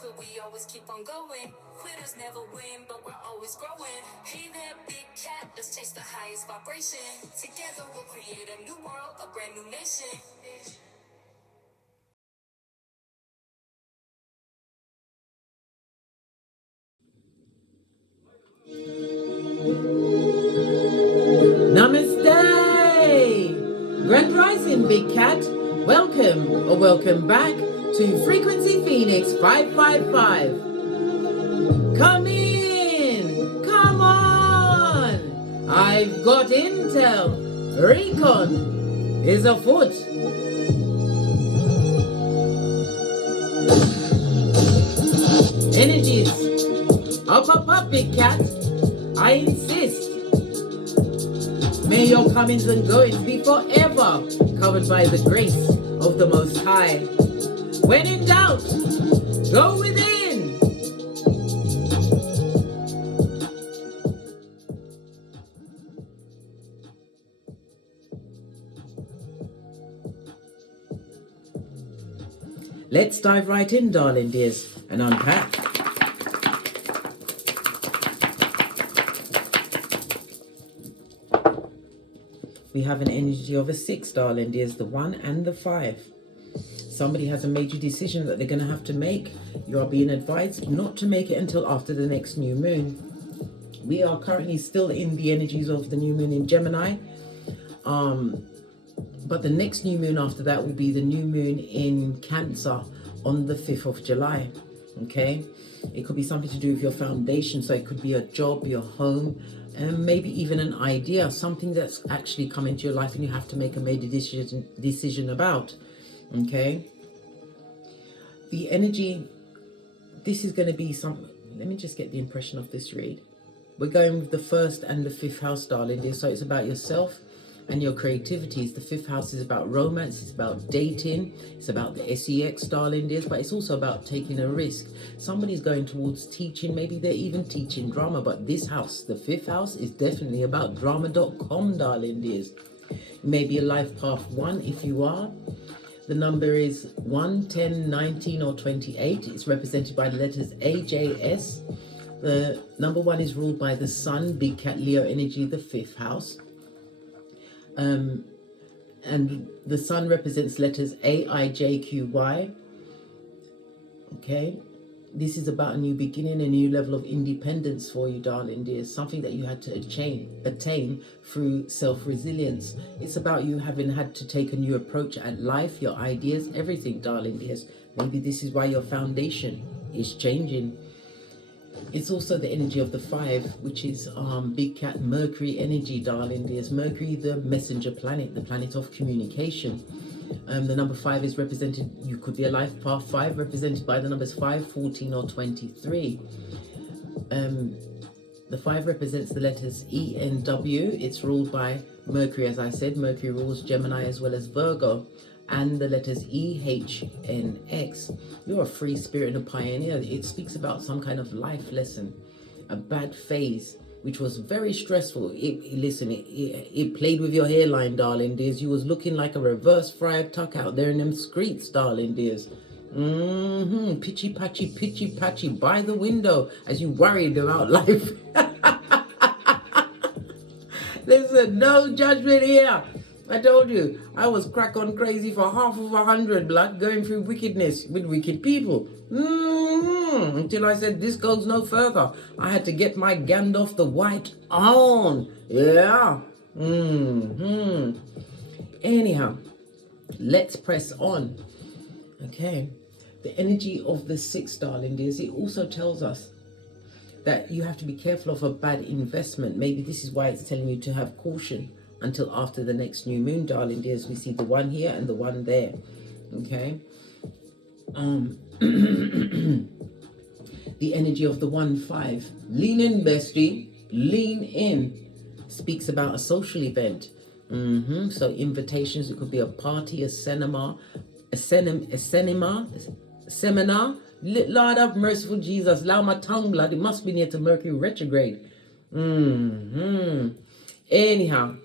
could we always keep on going? Quitters never win, but we're always growing. Hey there, big cat, let's chase the highest vibration. Together we'll create a new world, a brand new nation. Namaste! Grand Rising, Big Cat. Welcome or welcome back to Frequency Phoenix 555. Come in! Come on! I've got intel. Recon is afoot. Energies. Up, Big Cat. I insist. May your comings and goings be forever covered by the grace of the Most High. When in doubt, go within. Let's dive right in, darling dears, and unpack. We have an energy of a 6, darling dears, the 1 and the 5. Somebody has a major decision that they're going to have to make. You are being advised not to make it until after the next new moon. We are currently still in the energies of the new moon in Gemini. But the next new moon after that will be the new moon in Cancer on the 5th of July. Okay? It could be something to do with your foundation. So it could be a job, your home, and maybe even an idea, something that's actually come into your life and you have to make a major decision about. Okay? The energy, this is going to be some, let me just get the impression of this read. We're going with the 1st and the 5th house, darling dear. So it's about yourself and your creativities. The 5th house is about romance, it's about dating, it's about the sex, darling dears, but it's also about taking a risk. Somebody's going towards teaching, maybe they're even teaching drama, but this house, the 5th house, is definitely about drama.com, darling dears. Maybe a life path 1 if you are. The number is 1, 10, 19 or 28. It's represented by the letters A, J, S. The number 1 is ruled by the Sun, Big Cat Leo energy, the 5th house. And the Sun represents letters A, I, J, Q, Y. Okay, this is about a new beginning, a new level of independence for you, darling dears. Something that you had to attain through self-resilience. It's about you having had to take a new approach at life, your ideas, everything, darling dears. Maybe this is why your foundation is changing. It's also the energy of the 5, which is Big Cat Mercury energy, darling dears. Mercury, the messenger planet, the planet of communication. The number 5 is represented, you could be a life path 5, represented by the numbers 5, 14 or 23. The 5 represents the letters E and W. It's ruled by Mercury, as I said. Mercury rules Gemini as well as Virgo. And the letters E, H, N, X. You're a free spirit and a pioneer. It speaks about some kind of life lesson, a bad phase, which was very stressful. It played with your hairline, darling dears. You was looking like a reverse friar tuck out there in them streets, darling dears. Pitchy patchy by the window as you worried about life. Listen, no judgment here. I told you, I was crack on crazy for half of 100, blood, going through wickedness with wicked people. Until I said, this goes no further. I had to get my Gandalf the White on. Yeah. Anyhow, let's press on. Okay. The energy of the 6, darling dears, it also tells us that you have to be careful of a bad investment. Maybe this is why it's telling you to have caution until after the next new moon, darling dears. We see the 1 here and the 1 there. Okay. The energy of the 1-5. Lean in, bestie. Lean in. Speaks about a social event. So invitations, it could be a party, a seminar. Lord have merciful Jesus, allow my tongue, blood. It must be near to Mercury retrograde. Anyhow,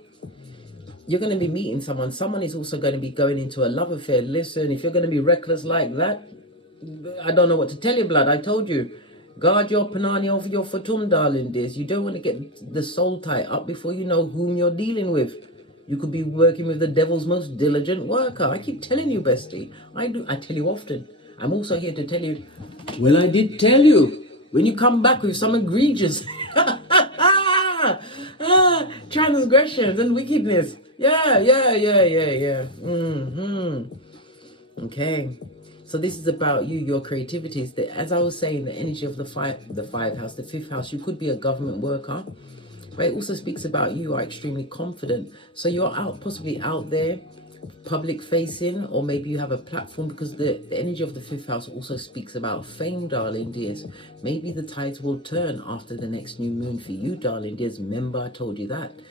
you're going to be meeting someone. Someone is also going to be going into a love affair. Listen, if you're going to be reckless like that, I don't know what to tell you, blood. I told you. Guard your panani over your fatum, darling dears. You don't want to get the soul tie up before you know whom you're dealing with. You could be working with the devil's most diligent worker. I keep telling you, bestie. I do. I tell you often. I'm also here to tell you, well, I did tell you. When you come back with some egregious transgressions and wickedness. Yeah. Okay. So this is about you, your creativities. As I was saying, the energy of the five house, the fifth house, you could be a government worker. But it also speaks about you are extremely confident. So you're possibly out there, public facing, or maybe you have a platform, because the energy of the fifth house also speaks about fame, darling dears. Maybe the tides will turn after the next new moon for you, darling dears. Remember, I told you that.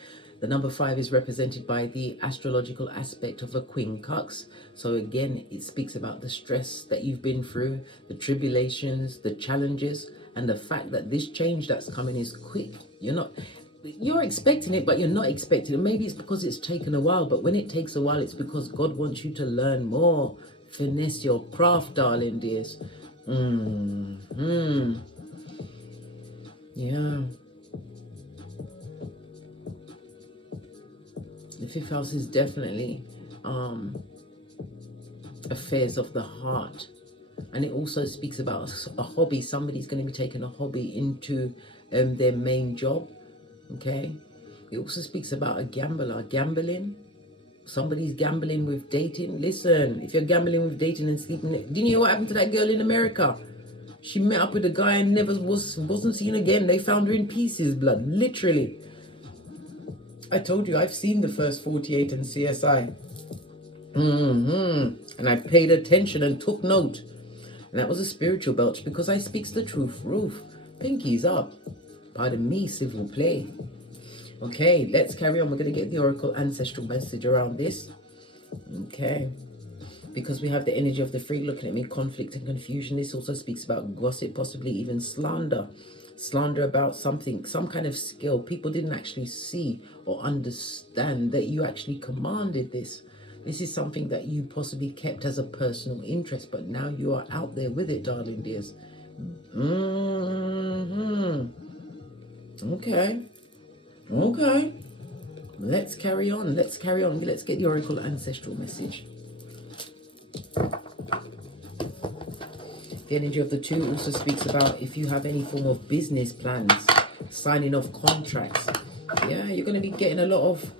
The number 5 is represented by the astrological aspect of a quincux. So again, it speaks about the stress that you've been through, the tribulations, the challenges, and the fact that this change that's coming is quick. You're expecting it, but you're not expecting it. Maybe it's because it's taken a while, but when it takes a while, it's because God wants you to learn more. Finesse your craft, darling dears. Yeah. The fifth house is definitely affairs of the heart. And it also speaks about a hobby. Somebody's going to be taking a hobby into their main job. Okay. It also speaks about a gambler. Gambling. Somebody's gambling with dating. Listen, if you're gambling with dating and sleeping, didn't you hear what happened to that girl in America? She met up with a guy and wasn't seen again. They found her in pieces, blood. Literally. I told you, I've seen the first 48 in CSI. And I paid attention and took note. And that was a spiritual belch, because I speaks the truth. Roof. Pinkies up. Pardon me, civil play. Okay, let's carry on. We're going to get the oracle ancestral message around this. Okay. Because we have the energy of the three looking at me, conflict and confusion. This also speaks about gossip, possibly even slander. Slander about something, some kind of skill. People didn't actually see or understand that you actually commanded this. This is something that you possibly kept as a personal interest, but now you are out there with it, darling dears. Okay. Let's carry on. Let's get the oracle ancestral message. The energy of the two also speaks about if you have any form of business plans, signing off contracts. Yeah, you're going to be getting a lot of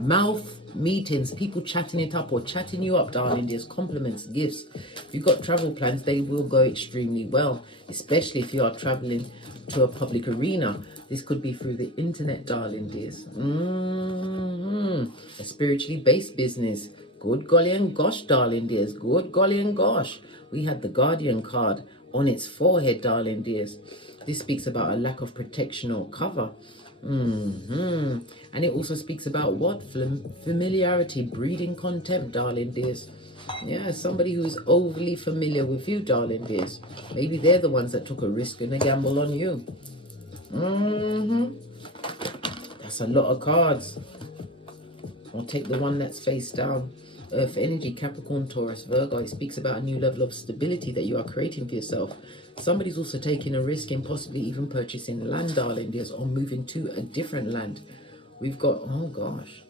mouth meetings, people chatting it up or chatting you up, darling. There's compliments, gifts. If you've got travel plans, they will go extremely well, especially if you are traveling to a public arena. This could be through the internet, darling dears. A spiritually based business. Good golly and gosh, darling dears. Good golly and gosh. We had the Guardian card on its forehead, darling dears. This speaks about a lack of protection or cover. And it also speaks about what? Familiarity, breeding contempt, darling dears. Yeah, somebody who's overly familiar with you, darling dears. Maybe they're the ones that took a risk and a gamble on you. That's a lot of cards. I'll take the one that's face down. Earth energy, Capricorn, Taurus, Virgo. It speaks about a new level of stability that you are creating for yourself. Somebody's also taking a risk in possibly even purchasing land, darling dears, or moving to a different land. We've got, oh gosh,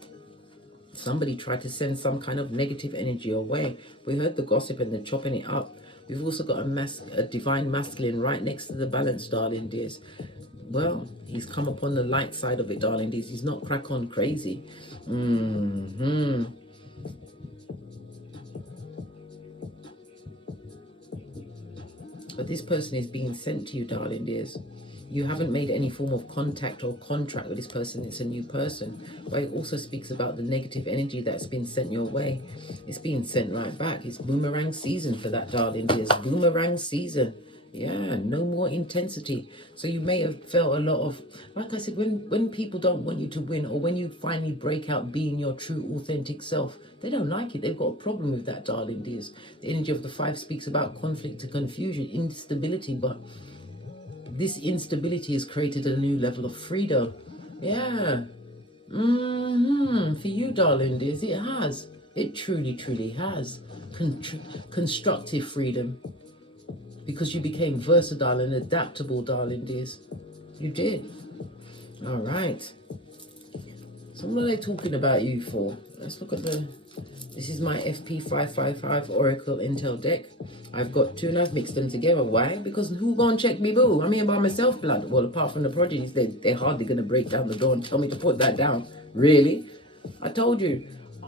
somebody tried to send some kind of negative energy away. We heard the gossip and the chopping it up. We've also got a divine masculine right next to the balance, darling dears. Well, he's come upon the light side of it, darling dears. He's not crack on crazy. But this person is being sent to you, darling dears. You haven't made any form of contact or contract with this person. It's a new person. But it also speaks about the negative energy that's been sent your way. It's being sent right back. It's boomerang season for that, darling dears. Boomerang season. Yeah, no more intensity. So you may have felt a lot of, like I said, when people don't want you to win, or when you finally break out being your true authentic self, they don't like it. They've got a problem with that, darling dears. The energy of the 5 speaks about conflict and confusion, instability, but this instability has created a new level of freedom. Yeah. For you, darling dears, it has. It truly, truly has. constructive freedom, because you became versatile and adaptable, darling dears. You did. All right. So what are they talking about you for? Let's look at this is my FP555 Oracle Intel deck. I've got two and I've mixed them together. Why? Because who gonna check me, boo? I'm here by myself, blood. Well, apart from the prodigies, they're hardly gonna break down the door and tell me to put that down. Really? I told you,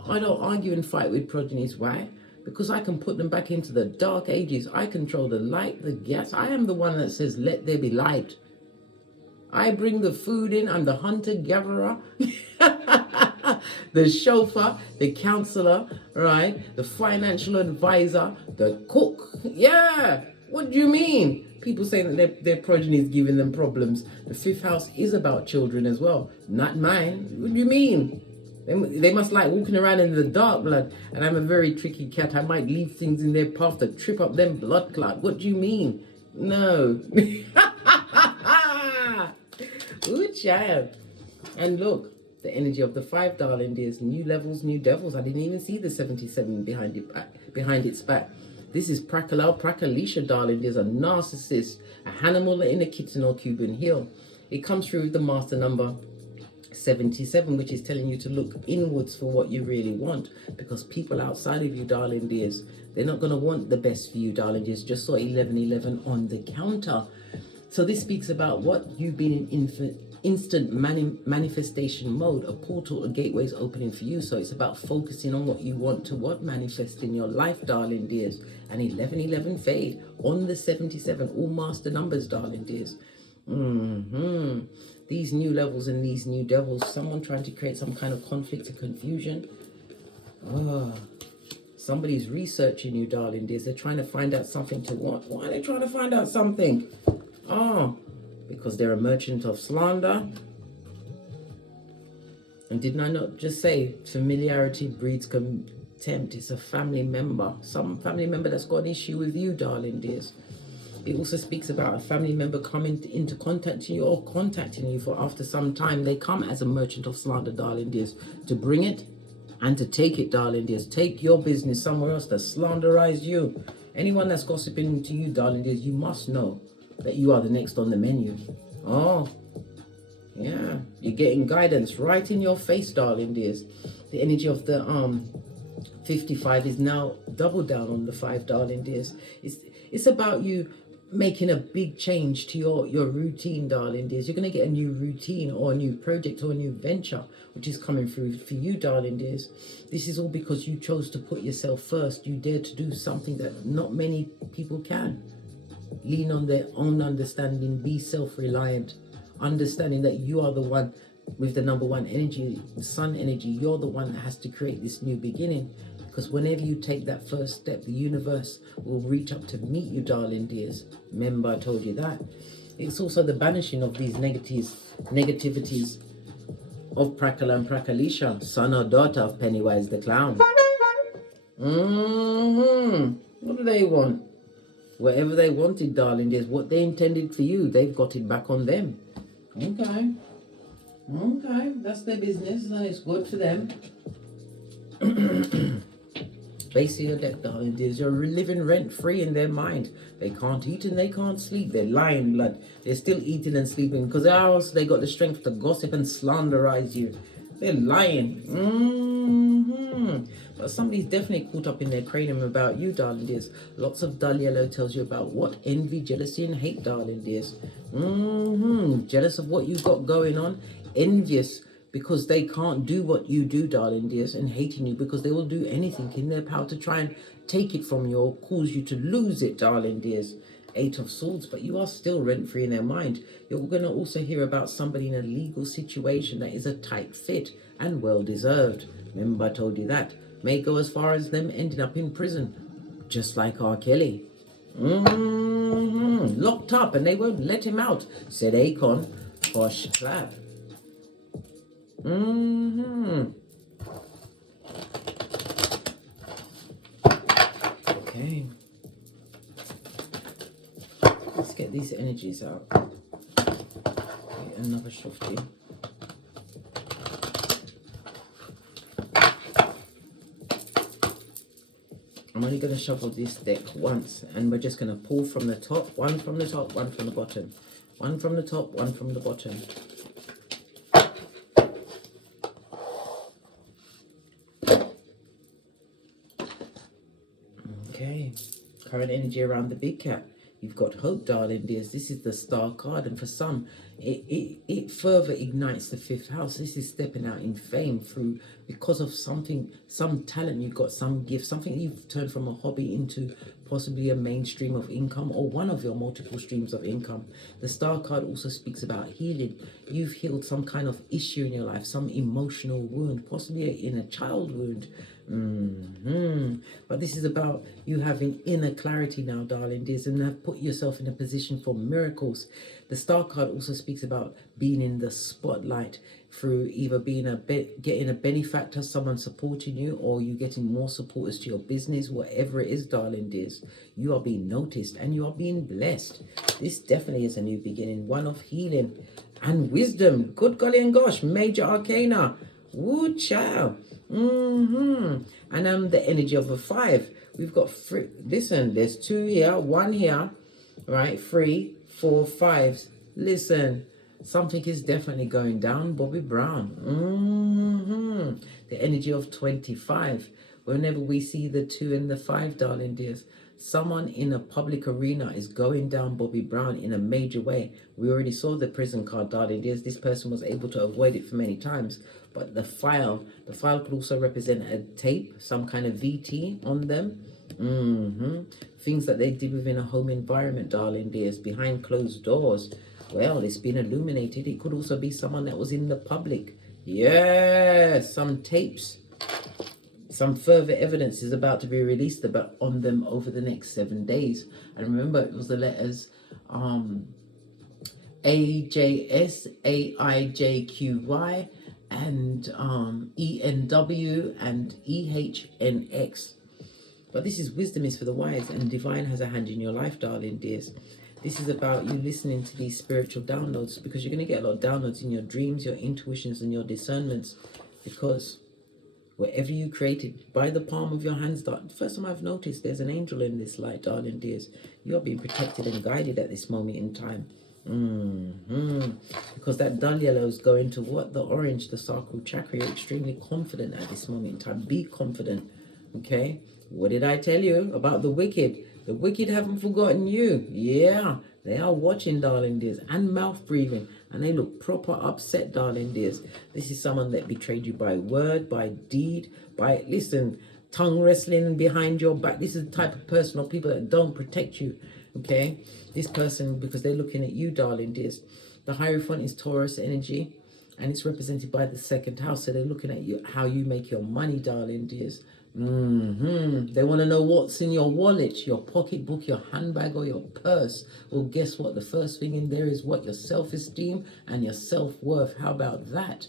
I don't argue and fight with progenies. Why? Because I can put them back into the dark ages. I control the light, the gas. I am the one that says, let there be light. I bring the food in. I'm the hunter-gatherer, the chauffeur, the counselor, right? The financial advisor, the cook. Yeah. What do you mean? People saying that their progeny is giving them problems. The fifth house is about children as well. Not mine. What do you mean? They must like walking around in the dark, blood. And I'm a very tricky cat. I might leave things in their path to trip up them blood clot. What do you mean? No. Ooh, child. And look, the energy of the 5, darling dears. New levels, new devils. I didn't even see the 77 behind its back. This is Prakalisha, darling. There's a narcissist, a Hannibal in a kitten or Cuban heel. It comes through the master number 77, which is telling you to look inwards for what you really want, because people outside of you, darling dears, they're not going to want the best for you, darling dears. Just saw 1111 on the counter. So this speaks about what you've been in instant manifestation mode. A portal, a gateway is opening for you. So it's about focusing on what you want to manifest in your life, darling dears. And 1111 fade on the 77, all master numbers, darling dears. These new levels and these new devils, someone trying to create some kind of conflict or confusion. Somebody's researching you, darling dears. They're trying to find out something to what? Why are they trying to find out something? Because they're a merchant of slander. And didn't I not just say familiarity breeds contempt? It's a family member, some family member that's got an issue with you, darling dears. It also speaks about a family member coming into contact you or contacting you for after some time. They come as a merchant of slander, darling dears, to bring it and to take it, darling dears. Take your business somewhere else to slanderize you. Anyone that's gossiping to you, darling dears, you must know that you are the next on the menu. Oh, yeah. You're getting guidance right in your face, darling dears. The energy of the 55 is now double down on the 5, darling dears. It's about you making a big change to your routine, darling dears. You're going to get a new routine or a new project or a new venture which is coming through for you, darling dears. This is all because you chose to put yourself first. You dared to do something that not many people can. Lean on their own understanding. Be self-reliant. Understanding that you are the one with the number 1 energy, the sun energy. You're the one that has to create this new beginning. Because whenever you take that first step, the universe will reach up to meet you, darling dears. Remember, I told you that. It's also the banishing of these negativities of Prakala and Prakalisha, son or daughter of Pennywise the Clown. What do they want? Whatever they wanted, darling dears, what they intended for you, they've got it back on them. Okay, that's their business, and it's good for them. Base of your deck, darling dears, you're living rent-free in their mind. They can't eat and they can't sleep. They're lying, blood. They're still eating and sleeping because else they got the strength to gossip and slanderize you. They're lying. But somebody's definitely caught up in their cranium about you, darling dears. Lots of dull yellow tells you about what? Envy, jealousy, and hate, darling dears. Jealous of what you've got going on. Envious because they can't do what you do, darling dears, and hating you because they will do anything in their power to try and take it from you or cause you to lose it, darling dears. 8 of Swords, but you are still rent-free in their mind. You're going to also hear about somebody in a legal situation that is a tight fit and well-deserved. Remember, I told you that. May go as far as them ending up in prison, just like R. Kelly. Locked up and they won't let him out, said Akon. Posh clap. Okay. Let's get these energies out. Okay, another shofty. I'm only going to shuffle this deck once, and we're just going to pull from the top, one from the top, one from the bottom, one from the top, one from the bottom. Okay, current energy around the big cat. You've got hope, darling dears. This is the star card, and for some, it further ignites the 5th house. This is stepping out in fame through, because of something, some talent you've got, some gift, something you've turned from a hobby into possibly a mainstream of income, or one of your multiple streams of income. The star card also speaks about healing. You've healed some kind of issue in your life, some emotional wound, possibly an inner child wound. But this is about you having inner clarity now, darling dears, and have put yourself in a position for miracles. The star card also speaks about being in the spotlight through either being getting a benefactor, someone supporting you, or you getting more supporters to your business. Whatever it is, darling dears, you are being noticed and you are being blessed. This definitely is a new beginning, one of healing and wisdom. Good golly and gosh, major arcana. Woo, child. And the energy of a 5. We've got three. Listen, there's 2 here, 1 here, right? 3, 4, 5s. Listen, something is definitely going down, Bobby Brown. The energy of 25. Whenever we see the 2 and the 5, darling dears, someone in a public arena is going down Bobby Brown in a major way. We already saw the prison card, darling dears. This person was able to avoid it for many times. But the file could also represent a tape, some kind of VT on them. Things that they did within a home environment, darling dears, behind closed doors. Well, it's been illuminated. It could also be someone that was in the public. Yes, some tapes. Some further evidence is about to be released on them over the next 7 days. And remember, it was the letters AJS, AIJQY, and ENW and EHNX. But this is wisdom is for the wise, and divine has a hand in your life, darling dears. This is about you listening to these spiritual downloads, because you're going to get a lot of downloads in your dreams, your intuitions, and your discernments, because wherever you created by the palm of your hands, first time I've noticed there's an angel in this light, darling dears. You're being protected and guided at this moment in time. Because that dull yellow is going to what? The orange, the sacral chakra. You're extremely confident at this moment in time. Be confident. Okay? What did I tell you about the wicked? The wicked haven't forgotten you. Yeah, they are watching, darling dears, and mouth breathing, and they look proper upset, darling dears. This is someone that betrayed you by word, by deed, by, listen, tongue wrestling behind your back. This is the type of person or people that don't protect you. Okay, this person, because they're looking at you, darling dears. The Hierophant is Taurus energy, and it's represented by the 2nd house. So they're looking at you, how you make your money, darling dears. They want to know what's in your wallet, your pocketbook, your handbag, or your purse. Well, guess what? The first thing in there is what? Your self-esteem and your self-worth. How about that?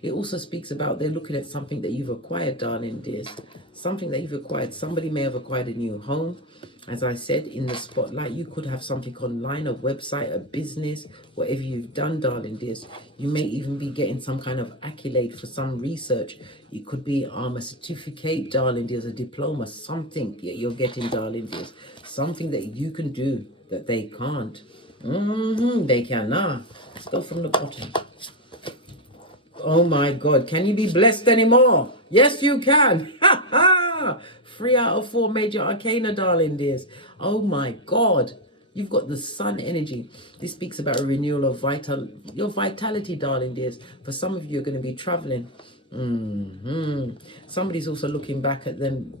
It also speaks about they're looking at something that you've acquired, darling dears. Something that you've acquired. Somebody may have acquired a new home. As I said, in the spotlight, you could have something online, a website, a business, whatever you've done, darling dears. You may even be getting some kind of accolade for some research. It could be a certificate, darling dears, a diploma, something you're getting, darling dears. Something that you can do that they can't. They can now. Let's go from the bottom. Oh my God, can you be blessed anymore? Yes, you can. Ha ha! 3 out of 4 major arcana, darling dears. Oh my God. You've got the sun energy. This speaks about a renewal of your vitality, darling dears. For some of you, you're going to be traveling. Somebody's also looking back at them,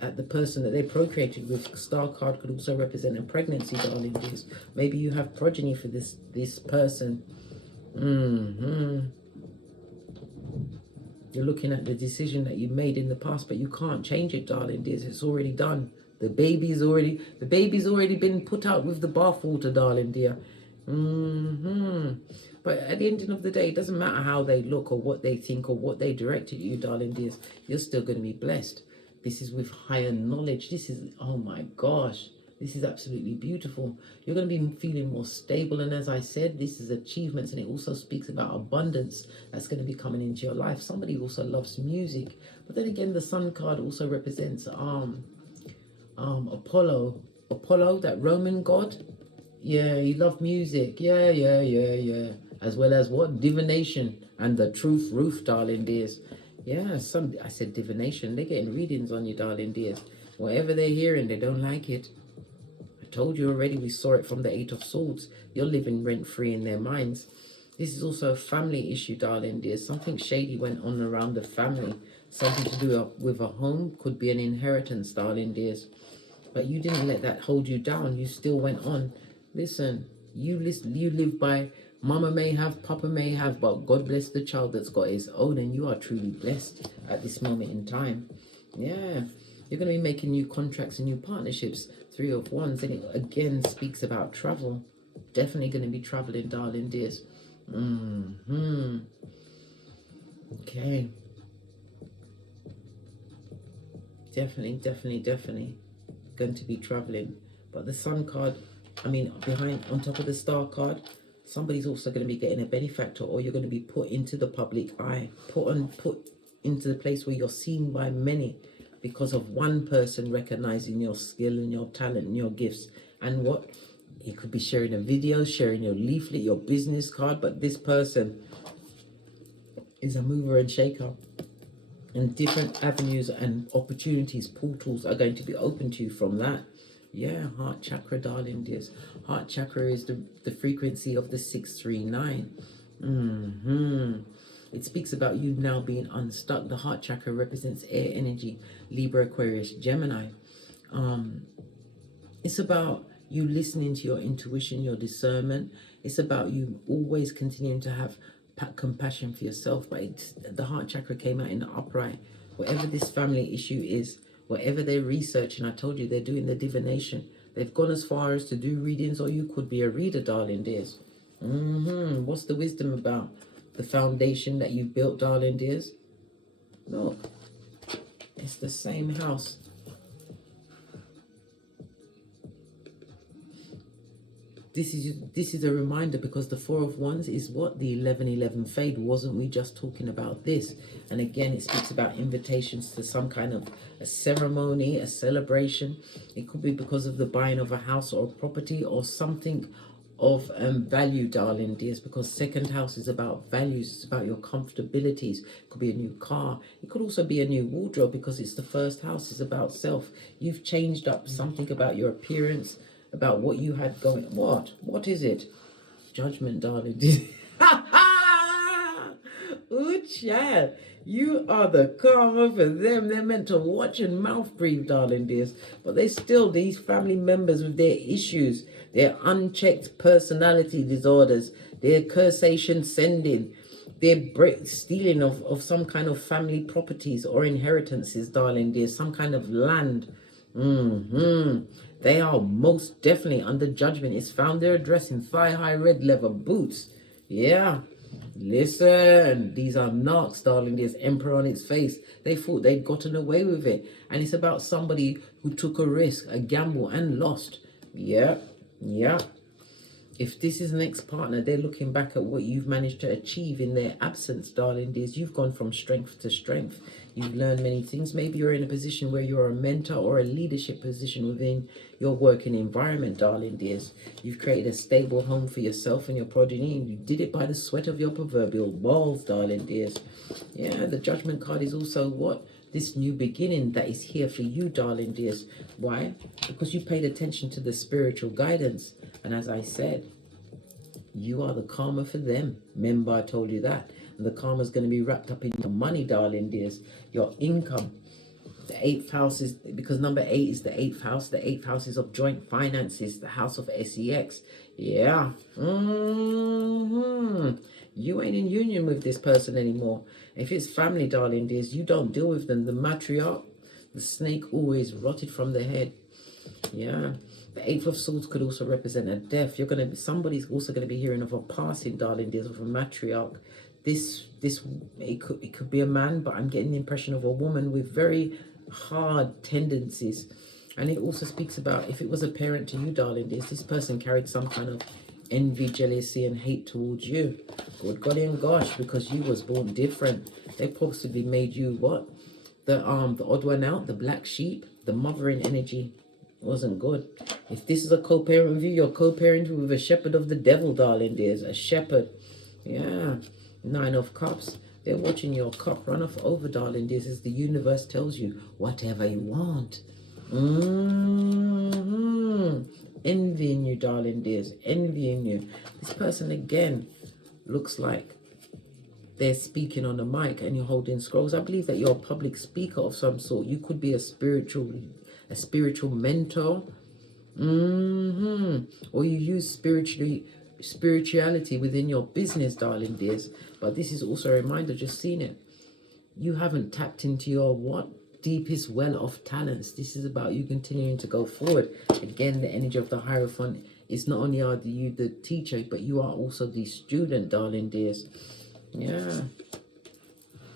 at the person that they procreated with. Star card could also represent a pregnancy, darling dears. Maybe you have progeny for this person. You're looking at the decision that you made in the past, but you can't change it, darling dears. It's already done. The baby's already been put out with the bathwater, darling dear. But at the end of the day, it doesn't matter how they look or what they think or what they direct at you, darling dears. You're still going to be blessed. This is with higher knowledge. This is, oh my gosh. This is absolutely beautiful. You're going to be feeling more stable. And as I said, this is achievements, and it also speaks about abundance that's going to be coming into your life. Somebody also loves music. But then again, the Sun card also represents Apollo. Apollo, that Roman god. Yeah, he loved music. Yeah. As well as what? Divination and the truth roof, darling dears. Yeah, I said divination. They're getting readings on you, darling dears. Whatever they're hearing, they don't like it. I told you already, we saw it from the Eight of Swords. You're living rent-free in their minds. This is also a family issue, darling dears. Something shady went on around the family. Something to do with a home. Could be an inheritance, darling dears. But you didn't let that hold you down. You still went on. Listen, you live by mama may have, papa may have, but God bless the child that's got his own, and you are truly blessed at this moment in time. Yeah. You're going to be making new contracts and new partnerships. Three of Wands, and it again speaks about travel. Definitely going to be traveling, darling dears. Okay. Definitely going to be traveling. But the Sun card, I mean, on top of the Star card, somebody's also going to be getting a benefactor, or you're going to be put into the public eye, put into the place where you're seen by many because of one person recognizing your skill and your talent and your gifts. And what? You could be sharing a video, sharing your leaflet, your business card, but this person is a mover and shaker. And different avenues and opportunities, portals are going to be open to you from that. Yeah, heart chakra, darling dears. Heart chakra is the frequency of the 639. It speaks about you now being unstuck. The heart chakra represents air energy, Libra, Aquarius, Gemini. It's about you listening to your intuition, your discernment. It's about you always continuing to have compassion for yourself. But the heart chakra came out in the upright. Whatever this family issue is, whatever they're researching, I told you they're doing the divination. They've gone as far as to do readings, or you could be a reader, darling dears. What's the wisdom about the foundation that you've built, darling dears? Look, it's the same house. This is a reminder, because the Four of Wands is what? The 11-11 fade. Wasn't we just talking about this? And again, it speaks about invitations to some kind of a ceremony, a celebration. It could be because of the buying of a house or a property or something of value, darling dears, because second house is about values. It's about your comfortabilities. It could be a new car. It could also be a new wardrobe, because it's the first house. It's about self. You've changed up something about your appearance, about what you had going. What is it? Judgment, darling. Ooh, child, you are the karma for them. They're meant to watch and mouth breathe, darling dears, but they still, these family members with their issues, their unchecked personality disorders, their cursation sending, their stealing of some kind of family properties or inheritances, darling dears, some kind of land. They are most definitely under judgment. It's found their address in thigh-high red leather boots. Yeah. Listen, these are knocks, darling. There's emperor on its face. They thought they'd gotten away with it. And it's about somebody who took a risk, a gamble, and lost. Yeah. If this is an ex-partner, they're looking back at what you've managed to achieve in their absence, darling dears. You've gone from strength to strength. You've learned many things. Maybe you're in a position where you're a mentor or a leadership position within your working environment, darling dears. You've created a stable home for yourself and your progeny, and you did it by the sweat of your proverbial balls, darling dears. Yeah, the Judgment card is also what? This new beginning that is here for you, darling dears. Why? Because you paid attention to the spiritual guidance. And as I said, you are the karma for them. Remember, I told you that. And the karma is going to be wrapped up in your money, darling dears. Your income. The 8th house is, because number 8 is the 8th house. The 8th house is of joint finances, the house of sex. Yeah. You ain't in union with this person anymore. If it's family, darling dears, you don't deal with them. The matriarch, the snake, always rotted from the head. Yeah. The 8th of Swords could also represent a death. Somebody's also going to be hearing of a passing, darling dears, of a matriarch. It could be a man, but I'm getting the impression of a woman with very hard tendencies. And it also speaks about if it was a parent to you, darling, this person carried some kind of envy, jealousy, and hate towards you. Good golly and gosh, because you was born different. They possibly made you what? The odd one out, the black sheep, the mothering energy wasn't good. If this is a co-parent with you, you're co-parenting with a shepherd of the devil, darling. There's a shepherd. Yeah. 9 of Cups. They're watching your cup run off over, darling. This is the universe tells you whatever you want. Envying you, darling dears. Envying you. This person again looks like they're speaking on the mic and you're holding scrolls. I believe that you're a public speaker of some sort. You could be a spiritual mentor. Or you use spirituality within your business, darling dears. But this is also a reminder, just seen it. You haven't tapped into your what? Deepest well of talents. This is about you continuing to go forward. Again, the energy of the Hierophant is not only are you the teacher, but you are also the student, darling dears. Yeah.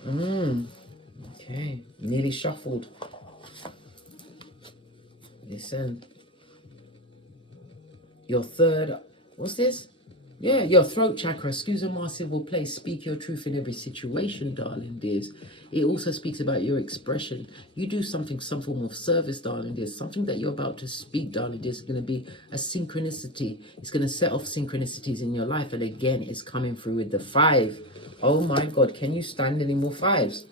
Okay. Nearly shuffled. Listen. Your third, what's this? Yeah, your throat chakra. Excuse my civil place. Speak your truth in every situation, darling dears. It also speaks about your expression. You do something, some form of service, darling dears. Something that you're about to speak, darling dears, is going to be a synchronicity. It's going to set off synchronicities in your life. And again, it's coming through with the 5. Oh my God, can you stand any more 5s?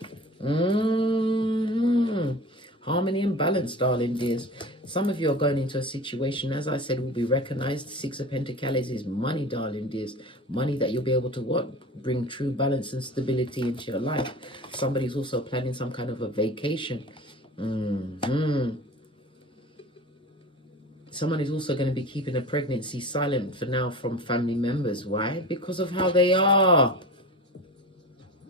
Harmony and balance, darling dears. Some of you are going into a situation, as I said, will be recognized. 6 of Pentacles is money, darling dears. Money that you'll be able to what? Bring true balance and stability into your life. Somebody's also planning some kind of a vacation. Someone is also going to be keeping a pregnancy silent for now from family members. Why? Because of how they are.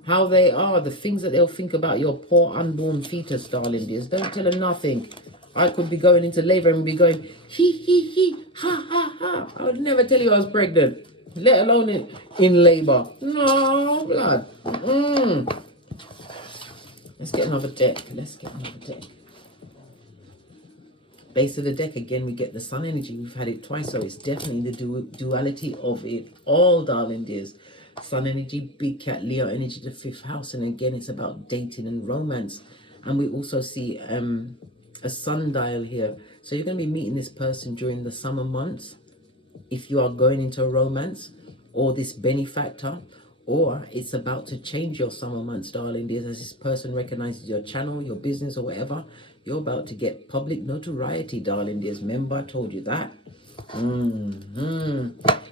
How they are, the things that they'll think about your poor unborn fetus, darling dears. Don't tell them nothing. I could be going into labor and be going, he, ha, ha, ha. I would never tell you I was pregnant, let alone in labor. No, blood. Let's get another deck. Base of the deck, again, we get the sun energy. We've had it twice, so it's definitely the duality of it all, darling dears. Sun energy, big cat, Leo energy, the 5th house. And again, it's about dating and romance. And we also see a sundial here. So you're going to be meeting this person during the summer months. If you are going into a romance or this benefactor, or it's about to change your summer months, darling dears, as this person recognizes your channel, your business or whatever. You're about to get public notoriety, darling dears. Remember, I told you that.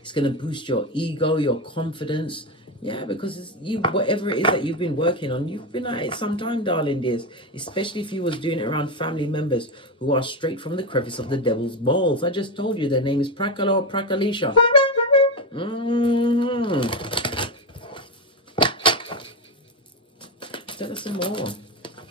It's going to boost your ego, your confidence. Yeah, because it's you, whatever it is that you've been working on, you've been at it some time, darling dears. Especially if you was doing it around family members who are straight from the crevice of the devil's balls. I just told you their name is Prakala or Prakalisha. Tell us some more.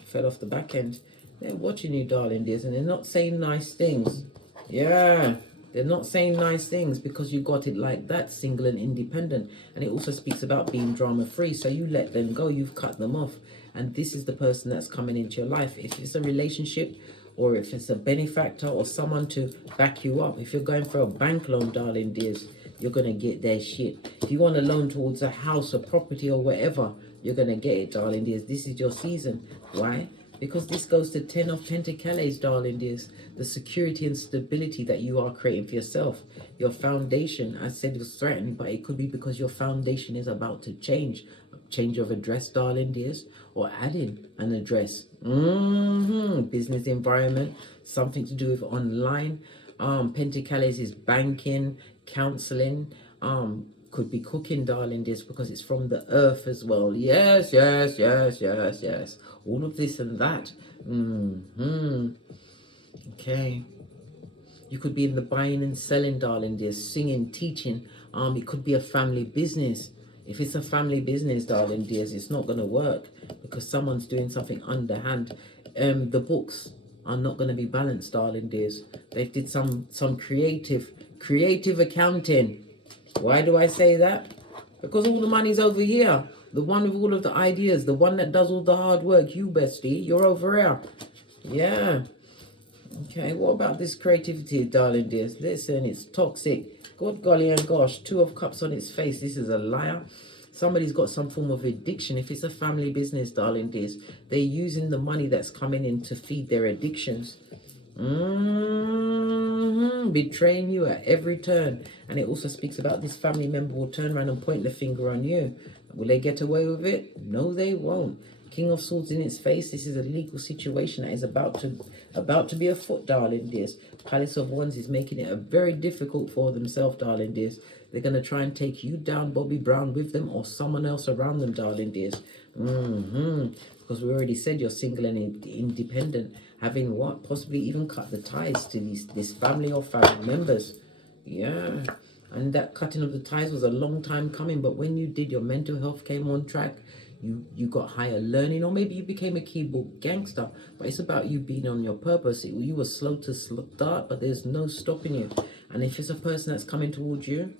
Fell off the back end. They're watching you, darling dears, and they're not saying nice things. Yeah. They're not saying nice things because you got it like that, single and independent. And it also speaks about being drama-free. So you let them go. You've cut them off. And this is the person that's coming into your life. If it's a relationship or if it's a benefactor or someone to back you up. If you're going for a bank loan, darling dears, you're going to get their shit. If you want a loan towards a house or property or whatever, you're going to get it, darling dears. This is your season. Why? Because this goes to 10 of Pentacles, darling dears. The security and stability that you are creating for yourself. Your foundation, I said, was threatened, but it could be because your foundation is about to change. Change of address, darling dears, or adding an address. Business environment, something to do with online. Pentacles is banking, counseling, could be cooking, darling dears, because it's from the earth as well. Yes. All of this and that. Okay. You could be in the buying and selling, darling dears, singing, teaching. It could be a family business. If it's a family business, darling dears, it's not going to work because someone's doing something underhand. The books are not going to be balanced, darling dears. They did some creative accounting. Why do I say that? Because all the money's over here. The one with all of the ideas, the one that does all the hard work, you bestie, you're over here. Yeah. Okay, what about this creativity, darling dears? Listen, it's toxic. God, golly, and gosh, 2 of Cups on its face. This is a liar. Somebody's got some form of addiction. If it's a family business, darling dears, they're using the money that's coming in to feed their addictions. Betraying you at every turn. And it also speaks about this family member will turn around and point the finger on you. Will they get away with it? No, they won't. King of Swords in its face. This is a legal situation that is about to be afoot, darling dears. Palace of Wands is making it very difficult for themselves, darling dears. They're going to try and take you down, Bobby Brown, with them or someone else around them, darling dears. Because we already said you're single and independent. Having what? Possibly even cut the ties to this family or family members. Yeah. And that cutting of the ties was a long time coming. But when you did, your mental health came on track. You got higher learning, or maybe you became a keyboard gangster. But it's about you being on your purpose. You were slow to start, but there's no stopping you. And if it's a person that's coming towards you,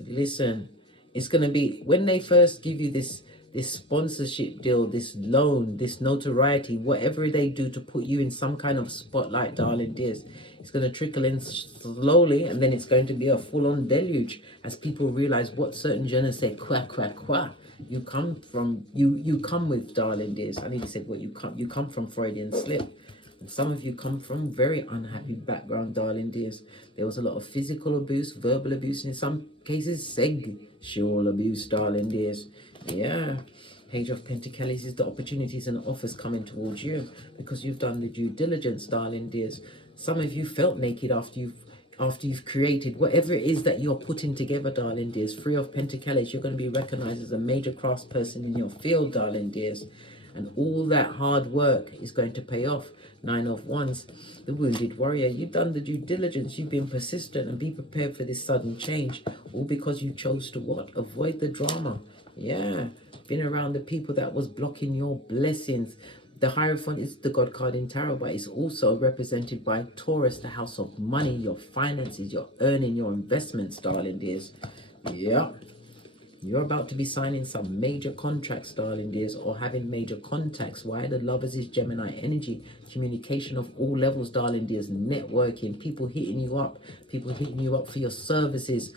listen, it's going to be, when they first give you this sponsorship deal, this loan, this notoriety, whatever they do to put you in some kind of spotlight, darling dears, it's going to trickle in slowly, and then it's going to be a full-on deluge as people realize what certain je say quack quack quack you come from, you come with, darling dears. I think he said what you come from Freudian slip. And some of you come from very unhappy background, darling dears. There was a lot of physical abuse, verbal abuse, and in some cases sexual abuse, darling dears. Yeah. Page of Pentacles is the opportunities and offers coming towards you because you've done the due diligence, darling dears. Some of you felt naked after you've created whatever it is that you're putting together, darling dears. 3 of Pentacles, you're going to be recognized as a major craftsperson in your field, darling dears. And all that hard work is going to pay off. 9 of Wands, the wounded warrior. You've done the due diligence. You've been persistent, and be prepared for this sudden change. All because you chose to what? Avoid the drama. Yeah. Been around the people that was blocking your blessings. The Hierophant is the God card in Tarot, but it's also represented by Taurus, the house of money, your finances, your earning, your investments, darling dears. Yeah. You're about to be signing some major contracts, darling dears, or having major contacts. Why? The Lovers is Gemini energy. Communication of all levels, darling dears. Networking. People hitting you up. People hitting you up for your services.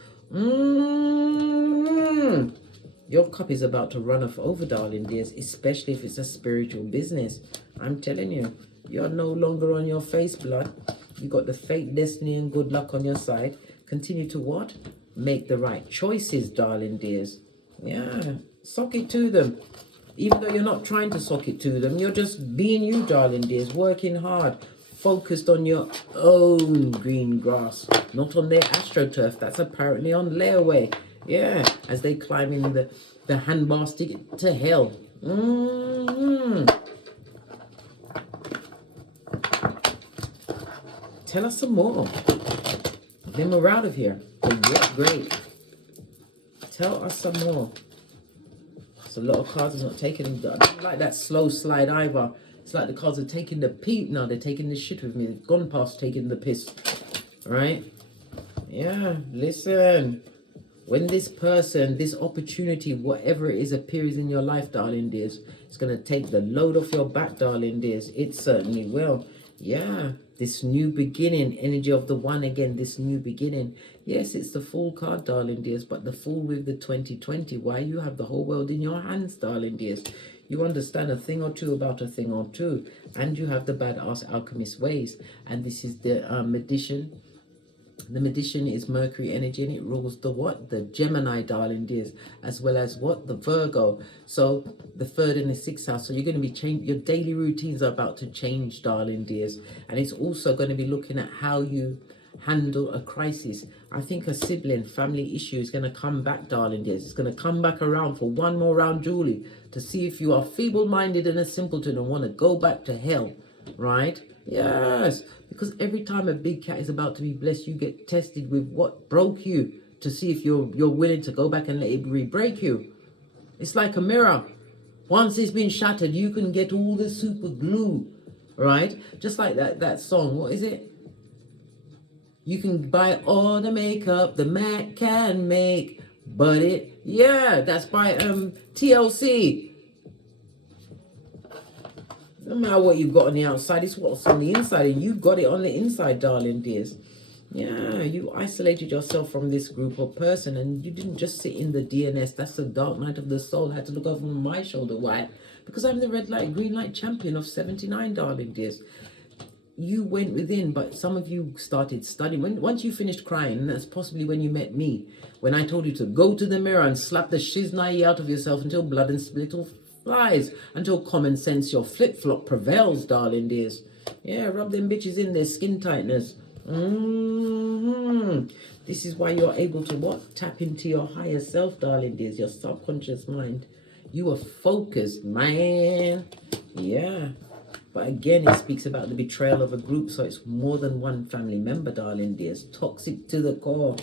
Your cup is about to run off over, darling dears, especially if it's a spiritual business. I'm telling you, you're no longer on your face, blood. You got the fate, destiny, and good luck on your side. Continue to what? Make the right choices, darling dears. Yeah, sock it to them. Even though you're not trying to sock it to them, you're just being you, darling dears, working hard, focused on your own green grass, not on their astroturf. That's apparently on layaway. Yeah, as they climb in the handbasket to hell. Tell us some more. Then we're out of here. What great. Tell us some more. It's a lot of cards I'm not taking. I don't like that slow slide either. It's like the cards are taking the pee. No, they're taking the shit with me. They've gone past taking the piss. Right? Yeah, listen. When this person, this opportunity, whatever it is, appears in your life, darling dears, it's going to take the load off your back, darling dears. It certainly will. Yeah, this new beginning, energy of the one again, this new beginning. Yes, it's the Fool card, darling dears, but the Fool with the 2020. Why? You have the whole world in your hands, darling dears. You understand a thing or two about a thing or two. And you have the badass alchemist ways. And this is the magician. The magician is Mercury energy, and it rules the what? The Gemini, darling dears, as well as what? The Virgo. So the 3rd and the 6th house. So you're going to be changing, your daily routines are about to change, darling dears. And it's also going to be looking at how you handle a crisis. I think a sibling, family issue is going to come back, darling dears. It's going to come back around for one more round, Julie, to see if you are feeble-minded and a simpleton and want to go back to hell, right? Yes, because every time a big cat is about to be blessed, you get tested with what broke you to see if you're willing to go back and let it re-break you. It's like a mirror. Once it's been shattered, you can get all the super glue, right? Just like that song. What is it? You can buy all the makeup the Mac can make, but that's by TLC. No matter what you got on the outside, it's what's on the inside, and you got it on the inside, darling dears. Yeah, you isolated yourself from this group or person, and you didn't just sit in the DNS. That's the dark night of the soul. I had to look over my shoulder. Why? Because I'm the red light, green light champion of 79, darling dears. You went within, but some of you started studying. Once you finished crying, and that's possibly when you met me, when I told you to go to the mirror and slap the shiznai out of yourself until blood and spittle flies, until common sense, your flip-flop prevails, darling dears. Yeah, rub them bitches in their skin tightness. This is why you're able to what? Tap into your higher self, darling dears, your subconscious mind. You are focused, man. Yeah. But again, it speaks about the betrayal of a group, so it's more than one family member, darling dears. Toxic to the core.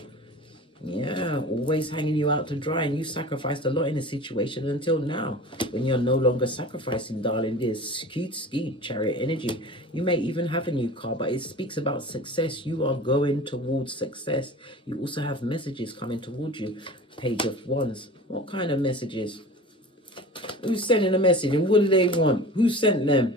Yeah, always hanging you out to dry, and you sacrificed a lot in a situation until now, when you're no longer sacrificing, darling dears. Skeet, chariot energy. You may even have a new car, but it speaks about success. You are going towards success. You also have messages coming towards you. Page of Wands. What kind of messages? Who's sending a message, and what do they want? Who sent them?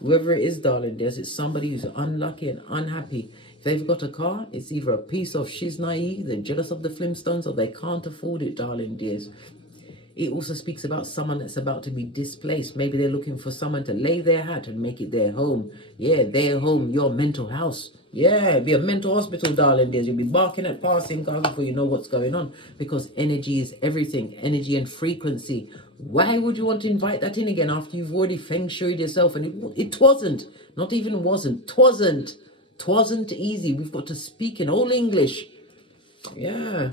Whoever it is, darling dears, it's somebody who's unlucky and unhappy. If they've got a car, it's either a piece of shiznai, they're jealous of the Flintstones, or they can't afford it, darling dears. It also speaks about someone that's about to be displaced. Maybe they're looking for someone to lay their hat and make it their home. Yeah, their home, your mental house. Yeah, it'll be a mental hospital, darling dears. You'll be barking at passing cars before you know what's going on, because energy is everything. Energy and frequency. Why would you want to invite that in again after you've already feng shuied yourself? And it wasn't. Not even wasn't. Twasn't. Twasn't easy. We've got to speak in all English. Yeah.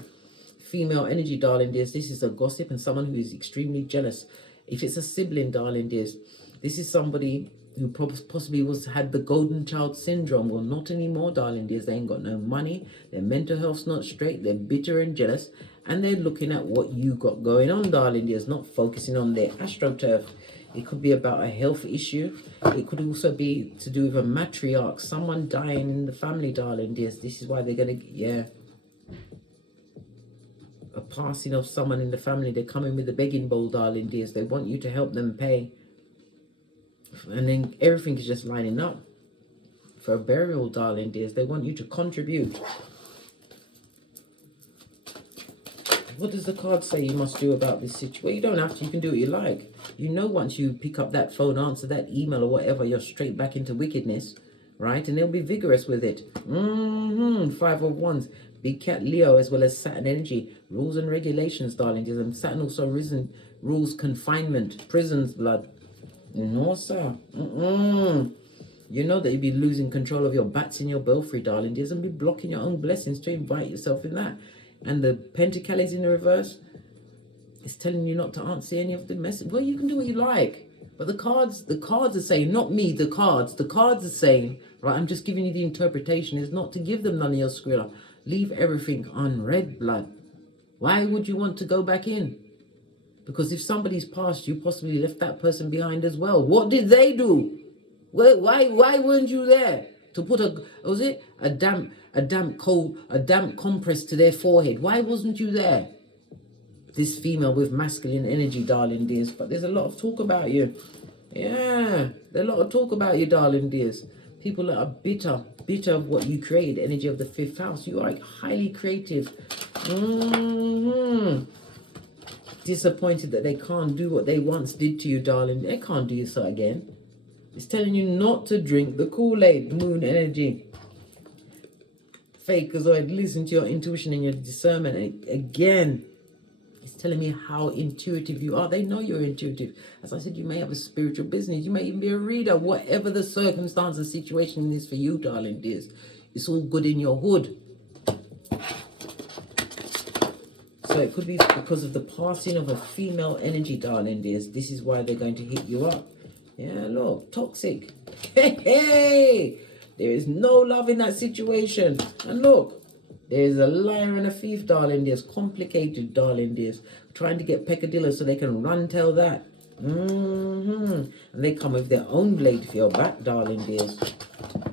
Female energy, darling dears. This is a gossip and someone who is extremely jealous. If it's a sibling, darling dears, this is somebody who possibly had the golden child syndrome. Well, not anymore, darling dears. They ain't got no money. Their mental health's not straight. They're bitter and jealous. And they're looking at what you got going on, darling dears, not focusing on their astroturf. It could be about a health issue. It could also be to do with a matriarch, someone dying in the family, darling dears. This is why they're going to, yeah. A passing of someone in the family. They're coming with a begging bowl, darling dears. They want you to help them pay. And then everything is just lining up for a burial, darling dears. They want you to contribute. What does the card say you must do about this situation? Well, you don't have to. You can do what you like. You know, once you pick up that phone, answer that email or whatever, you're straight back into wickedness, right? And they'll be vigorous with it. 5 of Wands. Big Cat Leo, as well as Saturn energy. Rules and regulations, darling. And Saturn also risen rules confinement, prisons, blood. No, sir. You know that you'd be losing control of your bats in your belfry, darling dears, and be blocking your own blessings to invite yourself in that. And the Pentacle is in the reverse. It's telling you not to answer any of the message. Well, you can do what you like. But the cards are saying, not me, the cards are saying, right, I'm just giving you the interpretation, is not to give them none of your skrilla. Leave everything unread, blood. Why would you want to go back in? Because if somebody's passed, you possibly left that person behind as well. What did they do? Well, why weren't you there? To put a damp compress to their forehead. Why wasn't you there? This female with masculine energy, darling dears. But there's a lot of talk about you. Yeah, there's a lot of talk about you, darling dears. People that are bitter of what you created, energy of the 5th house. You are highly creative. Disappointed that they can't do what they once did to you, darling. They can't do so again. It's telling you not to drink the Kool-Aid, moon energy. Fakeazoid, listen to your intuition and your discernment. And again, it's telling me how intuitive you are. They know you're intuitive. As I said, you may have a spiritual business. You may even be a reader. Whatever the circumstance and situation is for you, darling dears, it's all good in your hood. So it could be because of the passing of a female energy, darling dears. This is why they're going to hit you up. Yeah, look, toxic. Hey, there is no love in that situation. And look, there is a liar and a thief, darling dears. Complicated, darling dears. Trying to get peccadillos so they can run tell that. And they come with their own blade for your back, darling dears.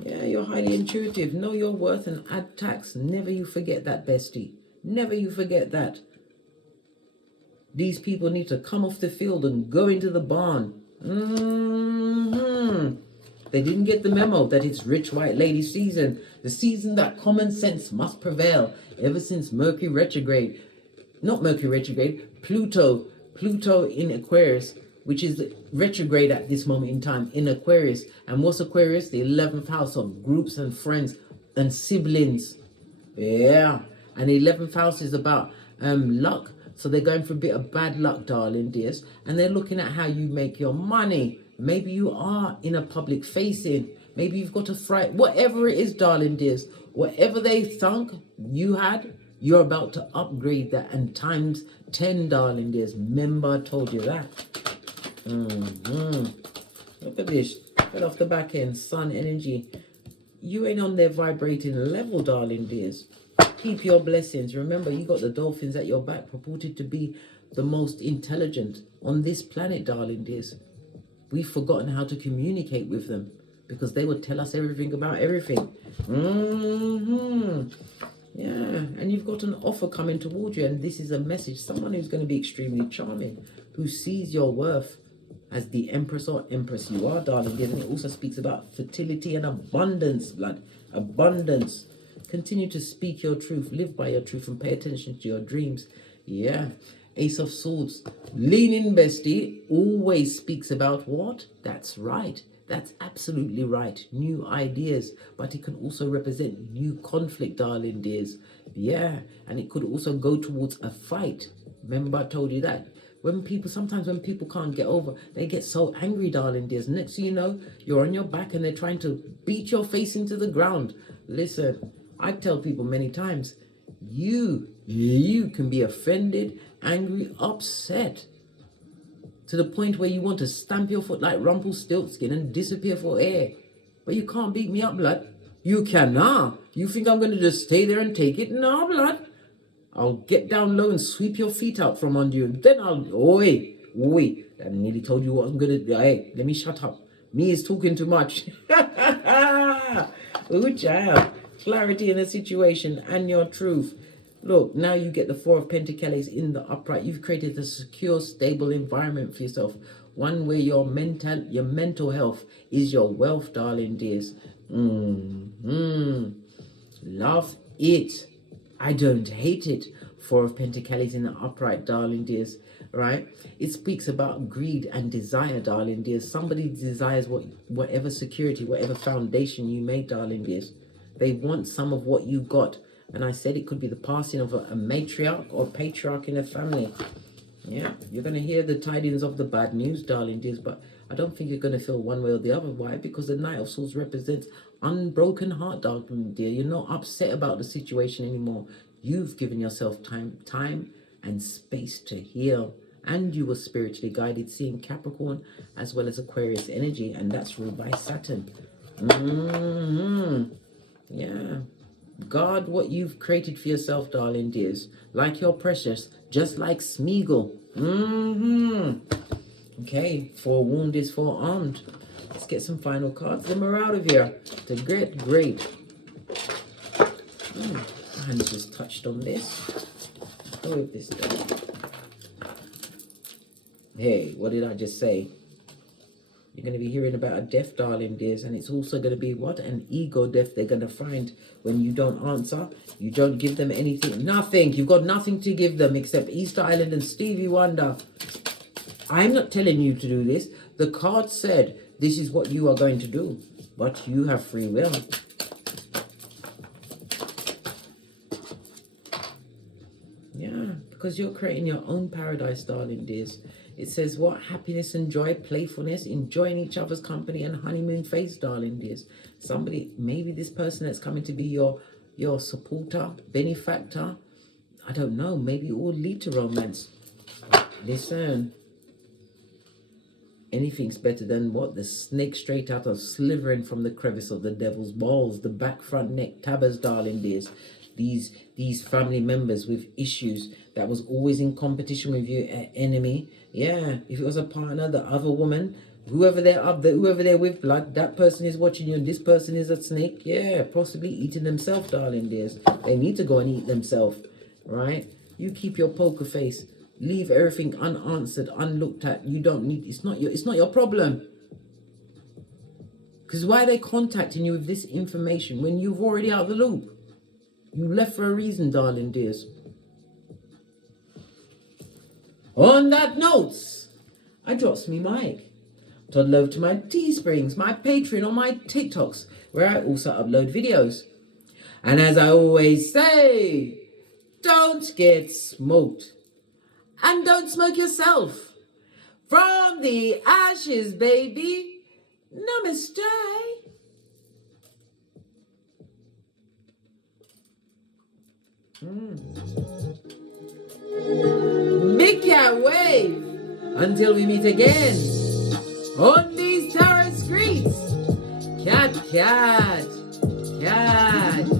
Yeah, you're highly intuitive. Know your worth and add tax. Never you forget that, bestie. Never you forget that. These people need to come off the field and go into the barn. They didn't get the memo that it's rich white lady season, the season that common sense must prevail ever since Mercury retrograde. Not Mercury retrograde, Pluto in Aquarius, which is retrograde at this moment in time in Aquarius. And what's Aquarius? The 11th house of groups and friends and siblings. Yeah. And the 11th house is about luck. So they're going for a bit of bad luck, darling dears. And they're looking at how you make your money. Maybe you are in a public facing. Maybe you've got a fright. Whatever it is, darling dears. Whatever they thunk you had, you're about to upgrade that. And times 10, darling dears. Remember I told you that. Look at this. Right off the back end. Sun energy. You ain't on their vibrating level, darling dears. Keep your blessings. Remember, you got the dolphins at your back, purported to be the most intelligent on this planet, darling dears. We've forgotten how to communicate with them because they would tell us everything about everything. Yeah, and you've got an offer coming towards you, and this is a message. Someone who's going to be extremely charming, who sees your worth as the empress or empress you are, darling dears. And it also speaks about fertility and abundance, blood. Abundance. Continue to speak your truth, live by your truth, and pay attention to your dreams. Yeah. Ace of Swords. Lean in, bestie. Always speaks about what? That's right. That's absolutely right. New ideas. But it can also represent new conflict, darling dears. Yeah. And it could also go towards a fight. Remember I told you that. Sometimes when people can't get over, they get so angry, darling dears. Next thing you know, you're on your back and they're trying to beat your face into the ground. Listen, I tell people many times, you can be offended, angry, upset, to the point where you want to stamp your foot like Rumpelstiltskin and disappear for air. But you can't beat me up, blood. You cannot. You think I'm going to just stay there and take it? No, blood. I'll get down low and sweep your feet out from under you. Then wait. I nearly told you what I'm going to do. Hey, let me shut up. Me is talking too much. Oh, child. Clarity in the situation and your truth. Look, now you get the Four of Pentacles in the upright. You've created a secure, stable environment for yourself. One where your mental health is your wealth, darling dears. Love it. I don't hate it. Four of Pentacles in the upright, darling dears. Right? It speaks about greed and desire, darling dears. Somebody desires whatever security, whatever foundation you made, darling dears. They want some of what you got. And I said it could be the passing of a matriarch or patriarch in a family. Yeah, you're going to hear the tidings of the bad news, darling dears, but I don't think you're going to feel one way or the other. Why? Because the Knight of Swords represents unbroken heart, darling dear. You're not upset about the situation anymore. You've given yourself time and space to heal. And you were spiritually guided, seeing Capricorn as well as Aquarius energy. And that's ruled by Saturn. Yeah. Guard what you've created for yourself, darling dears. Like you're precious, just like Smeagol. Okay, forewarned is forearmed. Let's get some final cards. Then we're out of here. To get great. My hands just touched on this. Go with this down. Hey, what did I just say? You're going to be hearing about a death, darling dears, and it's also going to be what? An ego death they're going to find when you don't answer. You don't give them anything. Nothing. You've got nothing to give them except Easter Island and Stevie Wonder. I'm not telling you to do this. The card said this is what you are going to do, but you have free will. Yeah, because you're creating your own paradise, darling dears. It says what? Happiness and joy, playfulness, enjoying each other's company, and honeymoon phase, darling dears. Somebody, maybe this person that's coming to be your supporter, benefactor. I don't know. Maybe it will lead to romance. Listen. Anything's better than what? The snake straight out of slithering from the crevice of the devil's balls. The back, front, neck, tabbers, darling dears. These family members with issues that was always in competition with your enemy. Yeah, if it was a partner, the other woman, whoever they're with, blood, that person is watching you and this person is a snake. Yeah, possibly eating themselves, darling dears. They need to go and eat themselves, right? You keep your poker face. Leave everything unanswered, unlooked at. You don't need, it's not your problem. Because why are they contacting you with this information when you've already out of the loop? You left for a reason, darling dears. On that note, I drops me mic. Toddle over to my Teesprings, my Patreon, or my TikToks, where I also upload videos. And as I always say, don't get smoked. And don't smoke yourself. From the ashes, baby. Namaste. Big cat wave. Until we meet again on these tarot streets. Cat, cat, cat.